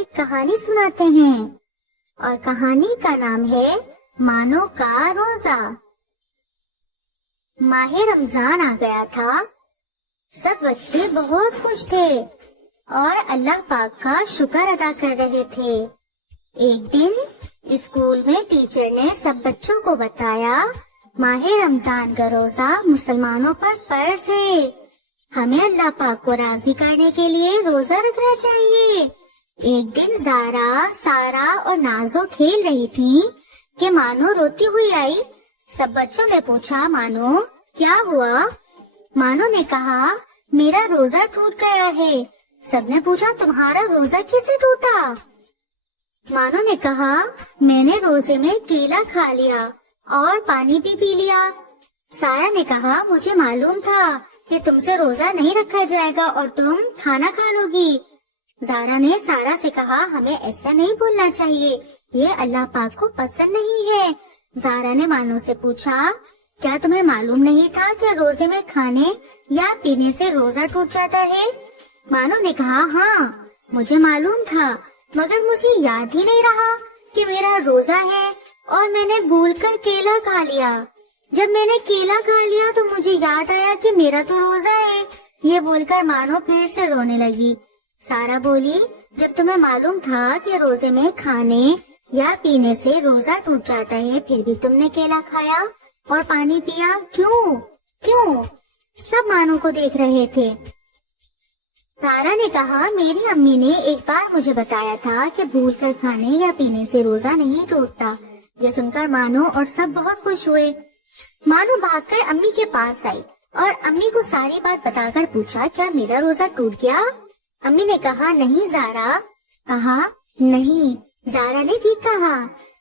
ایک کہانی سناتے ہیں، اور کہانی کا نام ہے مانو کا روزہ۔ ماہ رمضان آ گیا تھا، سب بچے بہت خوش تھے اور اللہ پاک کا شکر ادا کر رہے تھے۔ ایک دن اسکول میں ٹیچر نے سب بچوں کو بتایا، ماہ رمضان کا روزہ مسلمانوں پر فرض ہے، ہمیں اللہ پاک کو راضی کرنے کے لیے روزہ رکھنا چاہیے۔ ایک دن زارا، سارا اور نازو کھیل رہی تھی کہ مانو روتی ہوئی آئی۔ سب بچوں نے پوچھا، مانو کیا ہوا؟ مانو نے کہا، میرا روزہ ٹوٹ گیا ہے۔ سب نے پوچھا، تمہارا روزہ کیسے ٹوٹا؟ مانو نے کہا، میں نے روزے میں کیلا کھا لیا اور پانی بھی پی لیا۔ سارا نے کہا، مجھے معلوم تھا کہ تم سے روزہ نہیں رکھا جائے گا اور تم کھانا کھا لو گی۔ زارا نے سارا سے کہا، ہمیں ایسا نہیں بولنا چاہیے، یہ اللہ پاک کو پسند نہیں ہے۔ زارا نے مانو سے پوچھا، کیا تمہیں معلوم نہیں تھا کہ روزے میں کھانے یا پینے سے روزہ ٹوٹ جاتا ہے؟ مانو نے کہا، ہاں مجھے معلوم تھا، مگر مجھے یاد ہی نہیں رہا کہ میرا روزہ ہے اور میں نے بھول کر کیلا کھا لیا۔ جب میں نے کیلا کھا لیا تو مجھے یاد آیا کہ میرا تو روزہ ہے۔ یہ بول کر مانو پھر سے رونے لگی۔ سارا بولی، جب تمہیں معلوم تھا کہ روزے میں کھانے یا پینے سے روزہ ٹوٹ جاتا ہے، پھر بھی تم نے کیلا کھایا اور پانی پیا، کیوں؟ سب مانو کو دیکھ رہے تھے۔ سارا نے کہا، میری امی نے ایک بار مجھے بتایا تھا کہ بھول کر کھانے یا پینے سے روزہ نہیں ٹوٹتا۔ یہ سن کر مانو اور سب بہت خوش ہوئے۔ مانو بھاگ کر امی کے پاس آئی اور امی کو ساری بات بتا کر پوچھا، کیا میرا روزہ ٹوٹ گیا؟ امی نے کہا، نہیں زارا۔ کہا، نہیں، زارا نے ٹھیک کہا،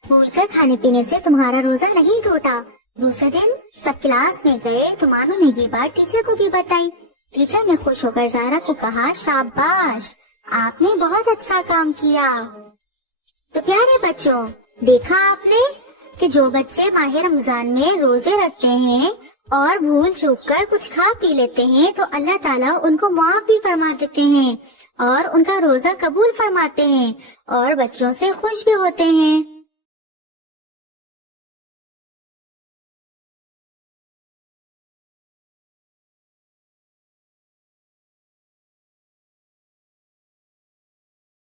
بھول کر کھانے پینے سے تمہارا روزہ نہیں ٹوٹا۔ دوسرے دن سب کلاس میں گئے تو مانو نے یہ بات ٹیچر کو بھی بتائی۔ ٹیچر نے خوش ہو کر زارا کو کہا، شاباش، آپ نے بہت اچھا کام کیا۔ تو پیارے بچوں، دیکھا آپ نے کہ جو بچے ماہ رمضان میں روزے رکھتے ہیں اور بھول چوک کر کچھ کھا پی لیتے ہیں تو اللہ تعالیٰ ان کو معاف بھی فرما دیتے ہیں اور ان کا روزہ قبول فرماتے ہیں اور بچوں سے خوش بھی ہوتے ہیں۔